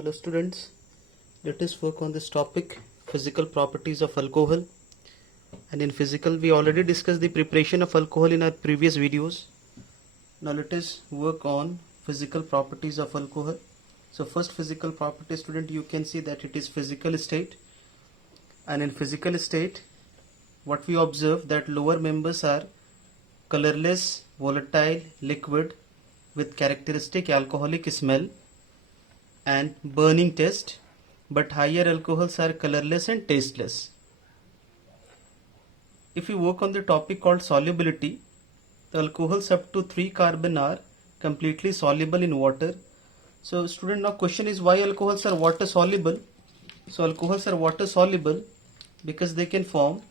Hello students, let us work on this topic, physical properties of alcohol. And in physical we already discussed the preparation of alcohol in our previous videos. Now let us work on physical properties of alcohol. So first physical property, student, you can see that it is physical state. And in physical state, what we observe that lower members are colorless, volatile, liquid with characteristic alcoholic smell and burning taste, but higher alcohols are colorless and tasteless. If we work on the topic called solubility, the alcohols up to 3 carbon are completely soluble in water. So student, now question is why alcohols are water soluble? So alcohols are water soluble because they can form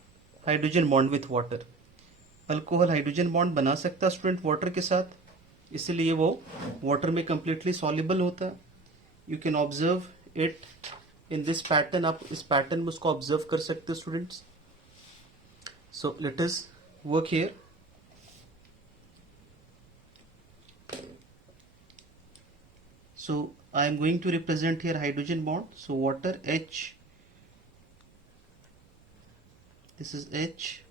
hydrogen bond with water. Alcohol hydrogen bond बना सकता है student water के साथ, इसलिए वो water में completely soluble होता है. You can observe it in this pattern. आप इस पैटर्न में उसको ऑब्जर्व कर सकते हो students. So let us work here. So I am going to represent here hydrogen bond. So water H, this is H,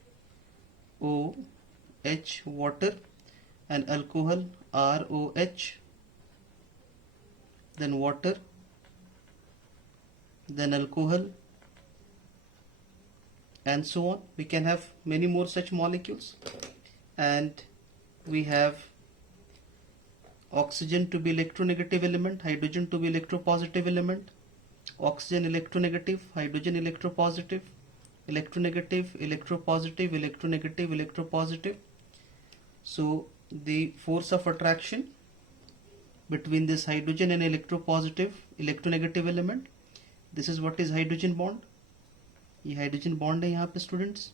O, H, water, and alcohol R, O, H, then water, then alcohol, and so on. We can have many more such molecules, and we have oxygen to be electronegative element, hydrogen to be electropositive element, oxygen electronegative, hydrogen electropositive, electronegative, electropositive, electronegative, electropositive. So the force of attraction between this hydrogen and electropositive electronegative element, this is what is hydrogen bond. ये hydrogen bond है यहाँ पे students,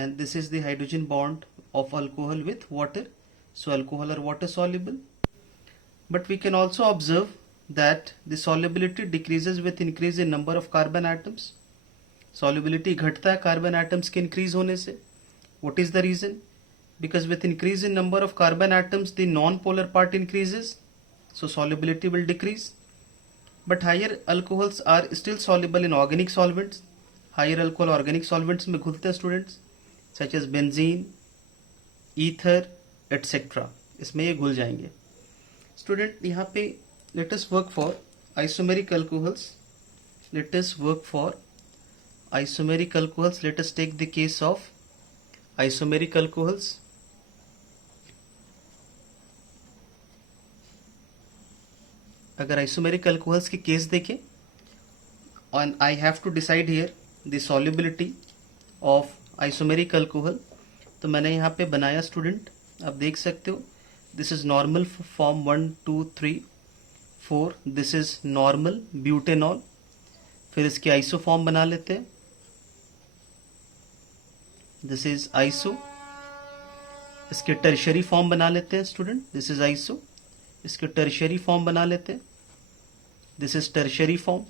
and this is the hydrogen bond of alcohol with water. So alcohol are water soluble, but we can also observe that the solubility decreases with increase in number of carbon atoms. Solubility घटता है carbon atoms के increase होने से. What is the reason? Because with increase in number of carbon atoms, the non-polar part increases, so solubility will decrease. But higher alcohols are still soluble in organic solvents. Higher alcohol organic solvents में घुलते हैं students, such as benzene, ether, etc. इसमें ये घुल जाएंगे. Student, यहाँ पे let us work for isomeric alcohols. Let us work for isomeric alcohols. Let us take the case of isomeric alcohols. अगर isomeric alcohols की केस देखें, and I have to decide here the solubility of isomeric alcohol, तो मैंने यहाँ पे बनाया student, आप देख सकते हो. This is normal form 1 2 3 4. This is normal butanol. फिर इसकी आइसो फॉर्म बना लेते हैं. This is iso. इसके टर्शरी फॉर्म बना लेते हैं स्टूडेंट. This is iso. इसके टर्शरी फॉर्म बना लेते हैं. This is tertiary form.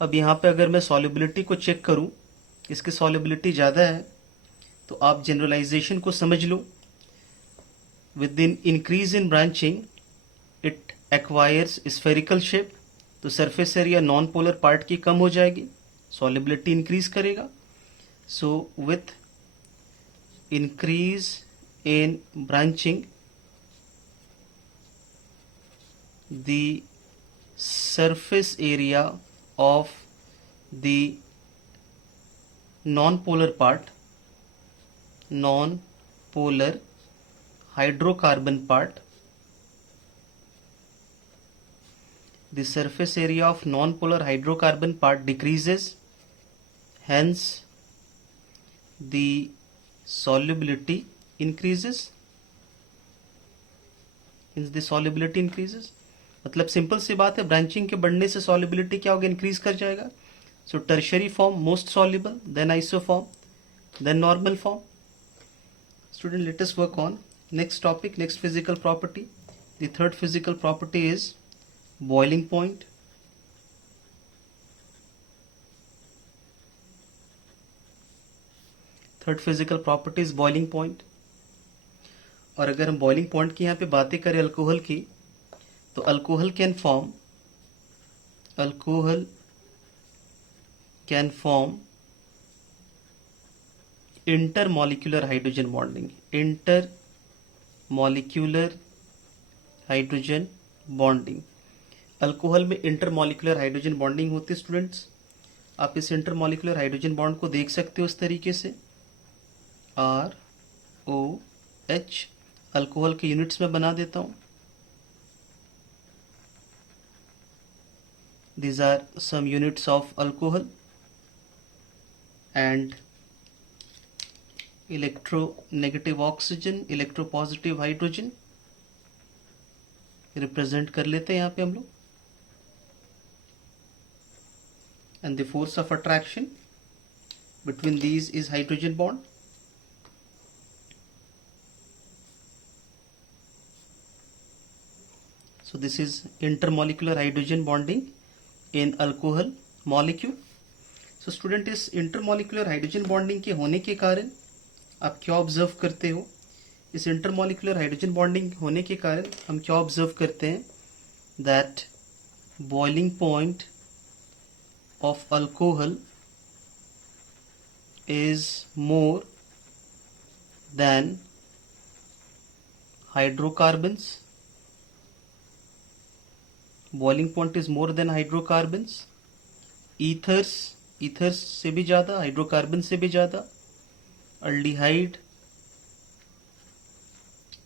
अब यहाँ पे अगर मैं सॉल्युबिलिटी को चेक करूँ, इसकी सॉल्युबिलिटी ज़्यादा है, तो आप जनरलाइजेशन को समझ लो. With in increase in branching it acquires spherical shape, तो surface area non polar part की कम हो जाएगी, सॉल्युबिलिटी इंक्रीज करेगा. So with increase in branching the surface area of the non-polar part, non-polar hydrocarbon part, the surface area of non-polar hydrocarbon part decreases, hence the solubility increases. Hence the solubility increases. मतलब simple सी बात है, branching के बढ़ने से solubility क्या होगा, increase कर जाएगा. So tertiary form most soluble, then isoform, then normal form. Student, let us work on next topic, next physical property. The third physical property is boiling point. Third physical property is boiling point. और अगर हम boiling point की यहाँ पे बातें करें alcohol की, तो alcohol can form alcohol can form intermolecular hydrogen bonding. Intermolecular hydrogen bonding. Alcohol में इंटरमॉलिक्यूलर हाइड्रोजन बॉन्डिंग होती है स्टूडेंट्स. आप इस इंटरमॉलिक्यूलर हाइड्रोजन बॉन्ड को देख सकते हो इस तरीके से, ROH. अल्कोहल के यूनिट्स में बना देता हूं. These are some units of alcohol and electronegative oxygen, electropositive hydrogen represent कर लेते हैं यहाँ पे हम लोग. And the force of attraction between these is hydrogen bond. So this is intermolecular hydrogen bonding in alcohol molecule. So student, इस intermolecular hydrogen bonding के होने के कारण आप क्या ऑब्जर्व करते हो? इस इंटरमॉलिक्यूलर हाइड्रोजन बॉन्डिंग होने के कारण हम क्या ऑब्जर्व करते हैं? That boiling point of alcohol is more than hydrocarbons. Boiling point is more than hydrocarbons. Ethers से भी ज़्यादा, हाइड्रोकार्बन से भी ज़्यादा, अल्डिहाइड,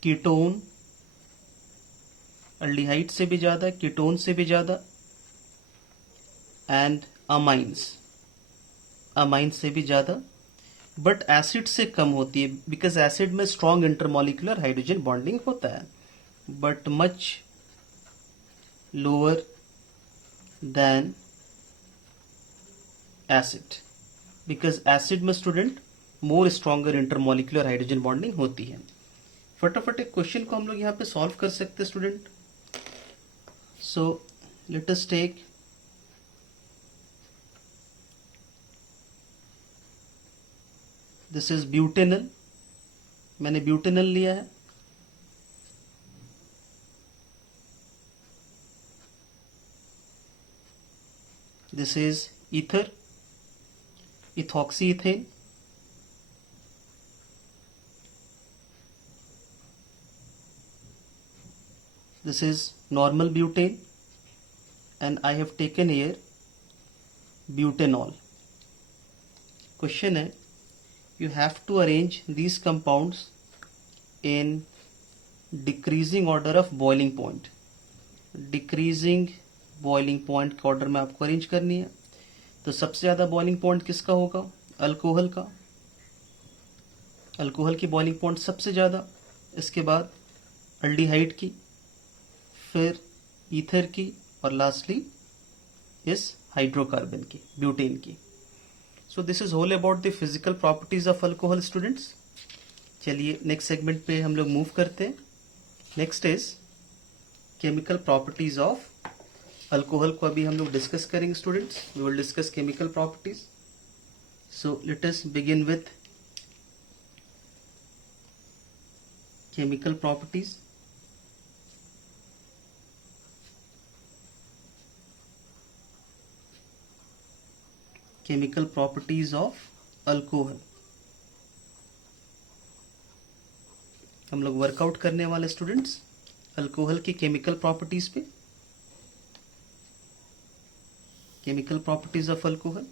कीटोन, अल्डिहाइड से भी ज़्यादा, कीटोन से भी ज़्यादा, एंड अमाइंस से भी ज़्यादा, बट एसिड से कम होती है, बिकॉज एसिड में स्ट्रॉन्ग इंटरमॉलिक्यूलर हाइड्रोजन बॉन्डिंग होता है, but much lower than acid, because acid में student more stronger intermolecular hydrogen bonding होती है. फटाफट एक क्वेश्चन को हम लोग यहाँ पे सॉल्व कर सकते हैं student. So let us take this is butanal. मैंने ब्यूटेनल लिया है. This is ether, ethoxy ethane. This is normal butane and I have taken here butanol. Question है, you have to arrange these compounds in decreasing order of boiling point. Decreasing boiling point के order में आपको arrange करनी है. तो सबसे ज़्यादा boiling point किसका होगा? अल्कोहल का. अल्कोहल की बॉइलिंग पॉइंट सबसे ज़्यादा, इसके बाद अल्डिहाइड की, फिर ईथर की, और लास्टली इस हाइड्रोकार्बन की, ब्यूटेन की. So this is whole about the physical properties of alcohol students. चलिए नेक्स्ट सेगमेंट पे हम लोग मूव करते हैं. Next is chemical properties of alcohol को अभी हम लोग डिस्कस करेंगे students. We will discuss chemical properties. So let us begin with chemical properties. Chemical properties of alcohol. हम लोग वर्कआउट करने वाले स्टूडेंट्स अल्कोहल की केमिकल प्रॉपर्टीज पे. Chemical properties of alcohol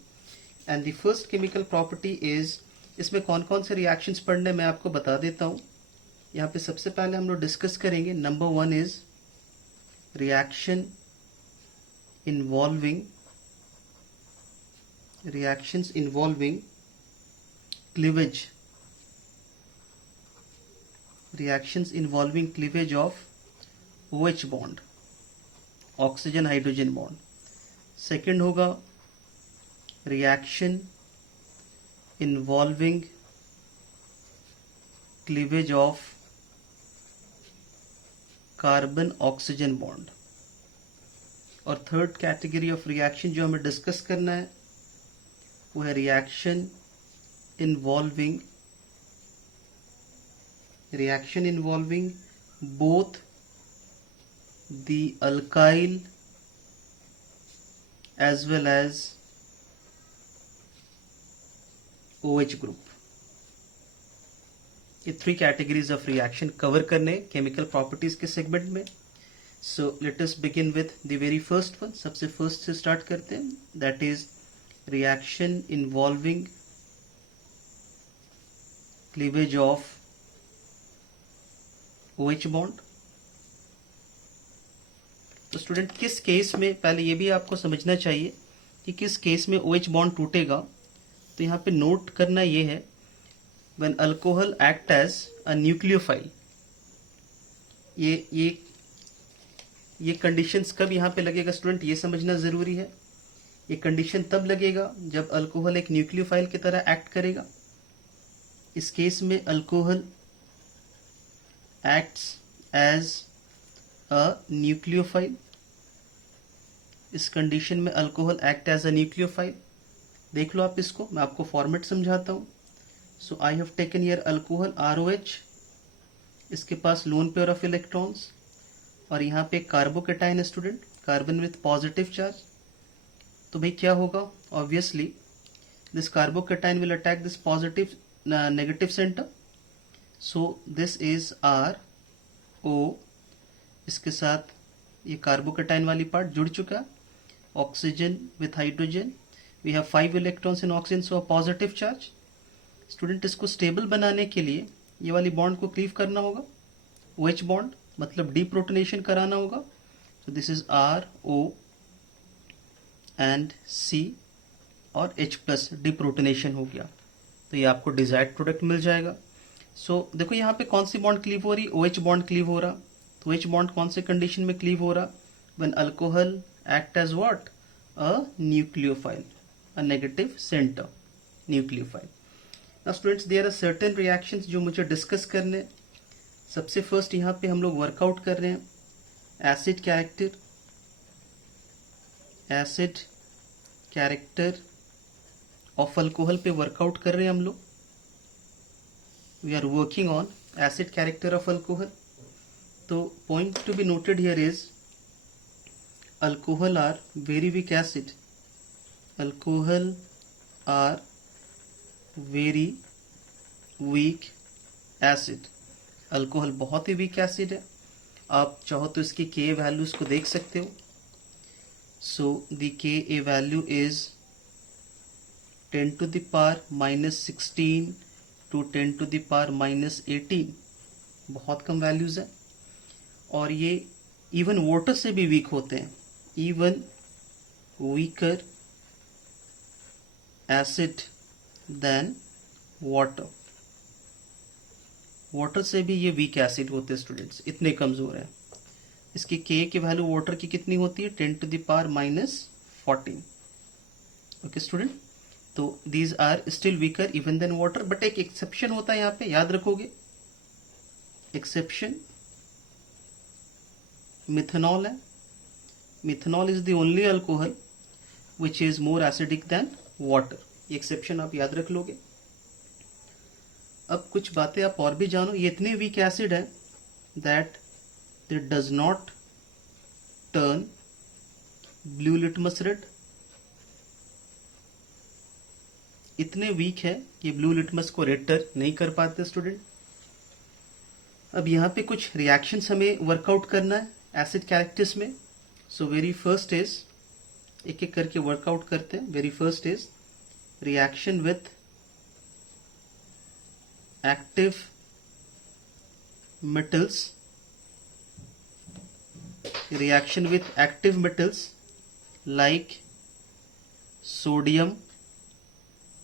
and the first chemical property is, इसमें कौन कौन से रिएक्शंस पढ़ने मैं आपको बता देता हूं. यहाँ पे सबसे पहले हम लोग डिस्कस करेंगे. Number 1 is reaction involving reactions involving cleavage. Reactions involving cleavage of OH bond, oxygen hydrogen bond. Second होगा reaction involving cleavage of carbon oxygen bond. और थर्ड कैटेगरी ऑफ रिएक्शन जो हमें डिस्कस करना है वो है reaction involving both the alkyl as well as OH group. ये 3 categories of reaction cover करने chemical properties के segment में. So let us begin with the very first one. सबसे first से start करते हैं. That is reaction involving cleavage of OH bond. तो student किस केस में, पहले ये भी आपको समझना चाहिए कि किस केस में OH बॉन्ड टूटेगा. तो यहाँ पे नोट करना ये है, when alcohol act as a nucleophile. ये कंडीशंस कब यहाँ पे लगेगा स्टूडेंट, ये समझना जरूरी है. ये कंडीशन तब लगेगा जब अल्कोहल एक न्यूक्लियोफाइल की तरह एक्ट करेगा. इस केस में alcohol acts as a nucleophile. इस कंडीशन में alcohol act as a nucleophile. देख लो आप इसको, मैं आपको फॉर्मेट समझाता हूँ. So I have taken here alcohol ROH. इसके पास लोन पेयर ऑफ इलेक्ट्रॉन्स और यहाँ पे कार्बोकेटाइन है student, carbon with positive charge. तो भाई क्या होगा, obviously this carbocation will attack this positive negative centre. So this is RO. इसके साथ ये कार्बोकेटाइन वाली पार्ट जुड़ चुका. Oxygen with hydrogen, we have 5 electrons in oxygen, so positive charge. Student इसको स्टेबल बनाने के लिए ये वाली बॉन्ड को क्लीव करना होगा. OH बॉन्ड मतलब डीप्रोटोनेशन कराना होगा. सो this is RO and C और H+ डीप्रोटोनेशन हो गया. तो ये आपको डिजायर्ड प्रोडक्ट मिल जाएगा. सो देखो यहाँ पे कौन सी बॉन्ड क्लीव हो रही, OH बॉन्ड क्लीव हो रहा. तो OH बॉन्ड कौन से कंडीशन में क्लीव हो रहा, when alcohol act as what, a nucleophile, a negative centre nucleophile. Now students, there are certain reactions जो मुझे डिस्कस करने. सबसे फर्स्ट यहाँ पे हम लोग वर्कआउट कर रहे हैं एसिड कैरेक्टर ऑफ अल्कोहल पे वर्कआउट कर रहे हैं हम लोग. We are working on acid character of alcohol. तो point to be noted here is alcohol are very weak acid. Alcohol are very weak acid. Alcohol बहुत ही वीक एसिड है. आप चाहो तो इसकी Ka वैल्यूज को देख सकते हो. So the Ka value is 10 to the power -16 to 10 to the power -18. बहुत कम वैल्यूज है. और ये इवन वाटर से भी वीक होते हैं. Even weaker acid than water. Water से भी ये वीक एसिड होते हैं स्टूडेंट्स, इतने कमजोर हैं. इसकी Ka की वैल्यू वाटर की कितनी होती है, 10 to the power -14. Okay student, तो these are still weaker even than water. But एक एक्सेप्शन होता है यहाँ पे, याद रखोगे. एक्सेप्शन मिथेनॉल है. Methanol is the only alcohol which is more acidic than water. ये एक्सेप्शन आप याद रख लोगे. अब कुछ बातें आप और भी जानो. ये इतने वीक एसिड है that it does not turn blue litmus red. इतने वीक है कि ब्लू लिटमस को रेड टर्न नहीं कर पाते स्टूडेंट. अब यहाँ पे कुछ रिएक्शंस हमें वर्कआउट करना है एसिड कैरेक्टर्स में. सो वेरी फर्स्ट इज, एक एक करके वर्कआउट करते हैं. Very first is reaction with active metals. Reaction with active metals like sodium,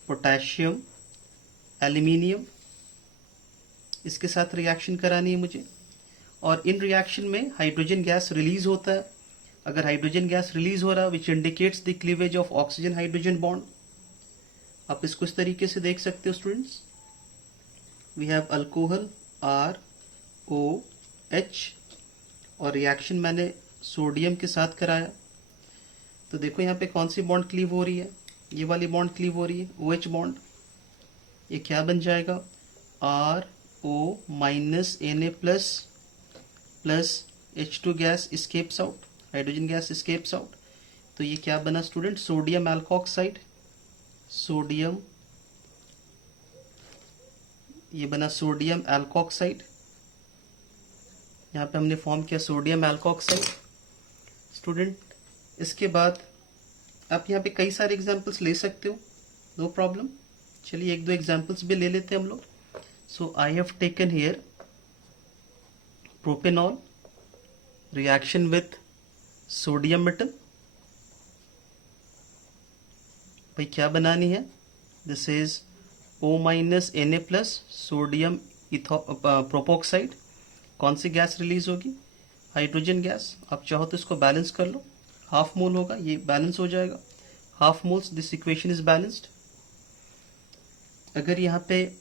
potassium, aluminium. इसके साथ रिएक्शन करानी है मुझे. और इन रिएक्शन में हाइड्रोजन गैस रिलीज होता है. अगर हाइड्रोजन गैस रिलीज हो रहा which indicates the cleavage of oxygen hydrogen bond. आप इसको इस तरीके से देख सकते हो students. We have alcohol ROH और रिएक्शन मैंने सोडियम के साथ कराया. तो देखो यहाँ पे कौन सी बॉन्ड क्लीव हो रही है, ये वाली बॉन्ड क्लीव हो रही है, OH बॉन्ड. ये क्या बन जाएगा, RO -Na plus H2 gas escapes out, hydrogen gas escapes out. तो ये क्या बना स्टूडेंट, सोडियम एल्कोक्साइड, सोडियम, ये बना सोडियम एल्कोक्साइड, यहाँ पे हमने फॉर्म किया सोडियम एल्कोक्साइड स्टूडेंट। इसके बाद आप यहाँ पे कई सारे एग्जांपल्स ले सकते हो, नो प्रॉब्लम। चलिए एक दो एग्जांपल्स भी ले लेते हैं हम लोग। So I have taken here propanol reaction with sodium metal. भाई क्या बनानी है, this is O minus Na+ sodium propoxide. कौन सी गैस रिलीज होगी, हाइड्रोजन गैस। आप चाहो तो इसको बैलेंस कर लो, हाफ मोल होगा, ये बैलेंस हो जाएगा, half moles, this equation is balanced. अगर यहाँ पे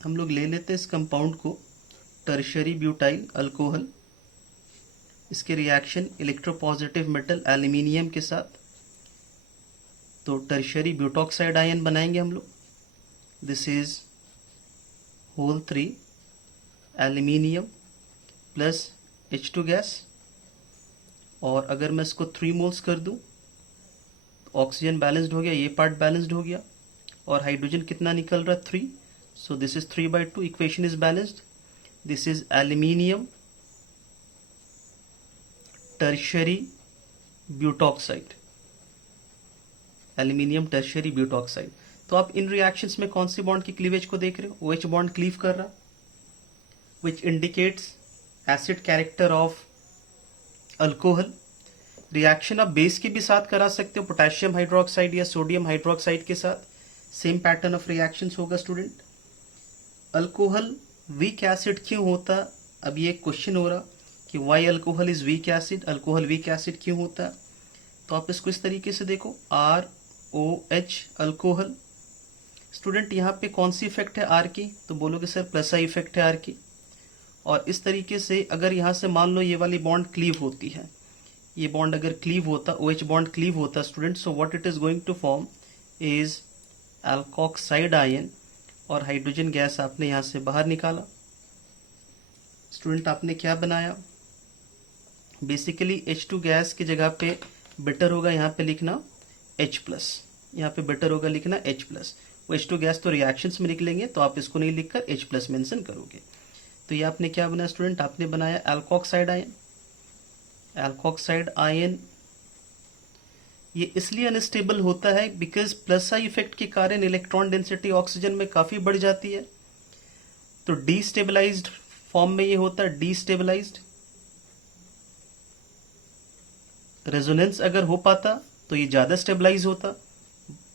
हम लोग ले लेते हैं इस कंपाउंड को टर्शरी ब्यूटाइल अल्कोहल, इसके रिएक्शन इलेक्ट्रोपॉजिटिव मेटल एल्यूमिनियम के साथ, तो टर्शरी ब्यूटॉक्साइड आयन बनाएंगे हम लोग। This is whole 3 aluminium plus H2 gas. और अगर मैं इसको 3 मोल्स कर दूं, ऑक्सीजन बैलेंस्ड हो गया, ये पार्ट बैलेंस्ड हो गया, और हाइड्रोजन कितना निकल रहा है 3, सो this is 3/2, equation is balanced. This is aluminium tertiary butoxide, aluminium tertiary butoxide. तो आप इन रिएक्शंस में कौन सी बॉन्ड की क्लीवेज को देख रहे हो, OH बॉन्ड क्लीव कर रहा, which indicates acid character of alcohol. Reaction आप बेस के भी साथ करा सकते हो, पोटेशियम हाइड्रोक्साइड या सोडियम हाइड्रोक्साइड के साथ, सेम पैटर्न ऑफ रिएक्शंस होगा स्टूडेंट। अल्कोहल वीक एसिड क्यों होता, अब ये क्वेश्चन हो रहा कि why alcohol is weak acid, alcohol weak acid क्यों होता है। तो आप इसको इस तरीके से देखो, ROH अल्कोहल। स्टूडेंट यहाँ पे कौन सी इफेक्ट है आर की, तो बोलोगे सर प्लस आई इफेक्ट है आर की। और इस तरीके से अगर यहाँ से मान लो ये वाली बॉन्ड क्लीव होती है, ये बॉन्ड अगर क्लीव होता, OH बॉन्ड क्लीव होता student, so what it is going to form is alkoxide ion, और हाइड्रोजन गैस आपने यहाँ से बाहर निकाला। स्टूडेंट आपने क्या बनाया, बेसिकली H2 गैस की जगह पे बेटर होगा यहाँ पे लिखना H+, यहाँ पे बेटर होगा लिखना H+। वो H2 गैस तो रिएक्शंस में निकलेंगे, तो आप इसको नहीं लिखकर H+ मेंशन करोगे। तो ये आपने क्या बनाया स्टूडेंट, आपने बनाया एल्कोक्साइड आयन। एल्कोक्साइड आयन ये इसलिए अनस्टेबल होता है बिकॉज प्लस आई इफेक्ट के कारण इलेक्ट्रॉन डेंसिटी ऑक्सीजन में काफी बढ़ जाती है, तो डीस्टेबलाइज्ड फॉर्म में ये होता है, डीस्टेबलाइज्ड। रेजोनेंस अगर हो पाता तो ये ज्यादा स्टेबलाइज होता,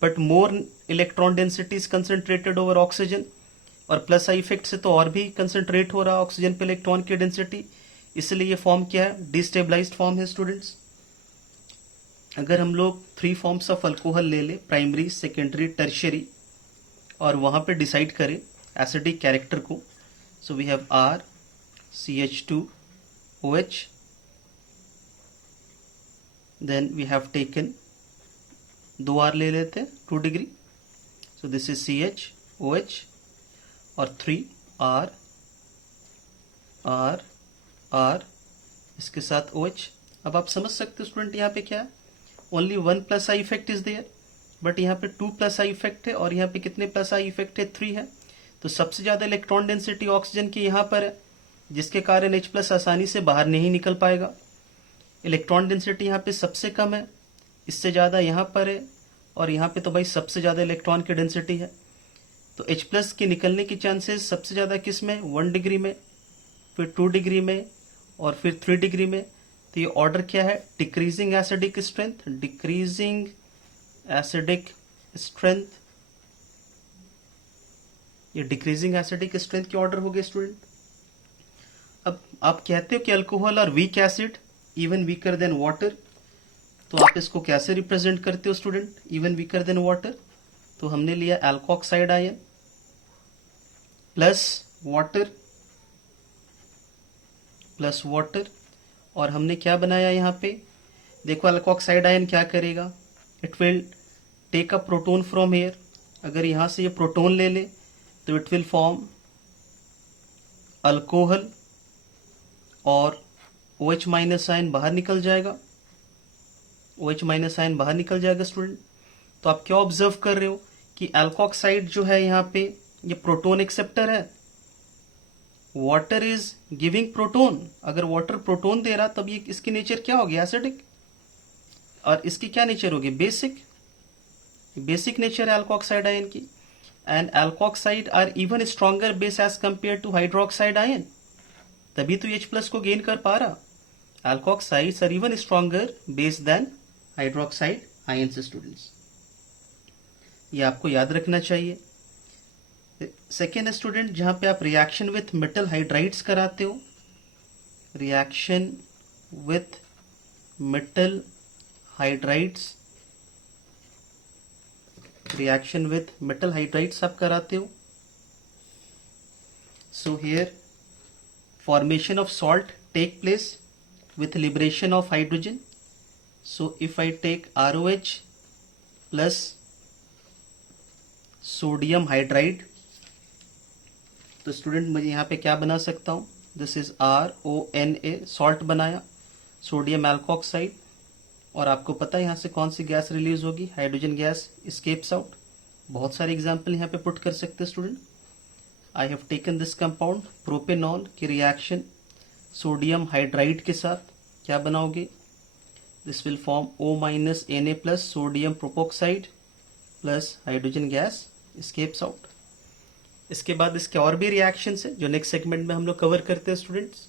but more electron density is concentrated over oxygen, और प्लस आई इफेक्ट से तो और भी कंसंट्रेट हो रहा है ऑक्सीजन पे इलेक्ट्रॉन की डेंसिटी, इसलिए ये फॉर्म क्या है, डिस्टेबलाइज्ड फॉर्म है स्टूडेंट्स। अगर हम लोग 3 फॉर्म्स ऑफ अल्कोहल ले ले, प्राइमरी, सेकेंडरी, टर्शियरी, और वहां पे डिसाइड करें एसिडिक कैरेक्टर को, so we have RCH2OH, then we have taken 2 R ले लेते हैं 2 degree, so this is CHOH, और 3 R R R इसके साथ OH। अब आप समझ सकते हो स्टूडेंट यहाँ पे क्या है, only 1 plus I effect is there, but यहाँ पे 2 प्लस आई इफेक्ट है, और यहाँ पे कितने प्लस आई इफेक्ट है, 3 है। तो सबसे ज्यादा इलेक्ट्रॉन डेंसिटी ऑक्सीजन की यहाँ पर है, जिसके कारण H+ आसानी से बाहर नहीं निकल पाएगा। इलेक्ट्रॉन डेंसिटी यहाँ पे सबसे कम है, इससे ज्यादा यहाँ पर है, और यहाँ पे तो भाई सबसे ज्यादा इलेक्ट्रॉन की डेंसिटी है। तो H+ के निकलने की चांसेस सबसे ज्यादा किस में, 1 डिग्री में, फिर 2 डिग्री में, और फिर 3 डिग्री में। तो ये ऑर्डर क्या है, decreasing acidic strength, decreasing acidic strength, ये डिक्रीजिंग एसिडिक स्ट्रेंथ के ऑर्डर हो गए स्टूडेंट। अब आप कहते हो कि अल्कोहल और weak acid even weaker then water, तो आप इसको कैसे रिप्रेजेंट करते हो student, even weaker then water. तो हमने लिया एल्कोक्साइड आयन प्लस वाटर, और हमने क्या बनाया यहाँ पे, देखो एल्कोक्साइड आयन क्या करेगा, it will take a proton from here, अगर यहां से ये प्रोटोन ले ले तो इट विल फॉर्म अल्कोहल, और OH- आयन बाहर निकल जाएगा, OH माइनस आयन बाहर निकल जाएगा स्टूडेंट। तो आप क्या ऑब्जर्व कर रहे हो कि एल्कोक्साइड जो है यहाँ पे ये प्रोटोन एक्सेप्टर है, वाटर इज गिविंग प्रोटोन। अगर वाटर प्रोटोन दे रहा तब ये इसकी नेचर क्या होगी, एसिडिक, और इसकी क्या नेचर होगी, बेसिक। बेसिक नेचर है एल्कोक्साइड आयन की। And alkoxide are even stronger base as compare to hydroxide ion, तभी तो H प्लस को गेन कर पा रहा। Alkoxides are even stronger base than hydroxide ions students, ये आपको याद रखना चाहिए। सेकेंड स्टूडेंट, जहां पे आप रिएक्शन विथ मेटल हाइड्राइड्स कराते हो, reaction with metal hydrides, reaction with metal hydrides आप कराते हो। So here formation of salt take place with liberation of hydrogen. So if I take ROH plus sodium hydride, तो student मुझे यहाँ पे क्या बना सकता हूँ, दिस इज RONA, सॉल्ट बनाया, सोडियम एल्कोक्साइड, और आपको पता है यहाँ से कौन सी गैस रिलीज होगी, हाइड्रोजन गैस स्केप्स आउट। बहुत सारे एग्जाम्पल यहाँ पे पुट कर सकते हैं student. I have taken this compound propanol की रिएक्शन सोडियम हाइड्राइड के साथ क्या बनाओगे, this will form O minus Na plus sodium propoxide plus hydrogen gas escapes out. इसके बाद इसके और भी रिएक्शंस है जो नेक्स्ट सेगमेंट में हम लोग कवर करते हैं स्टूडेंट्स।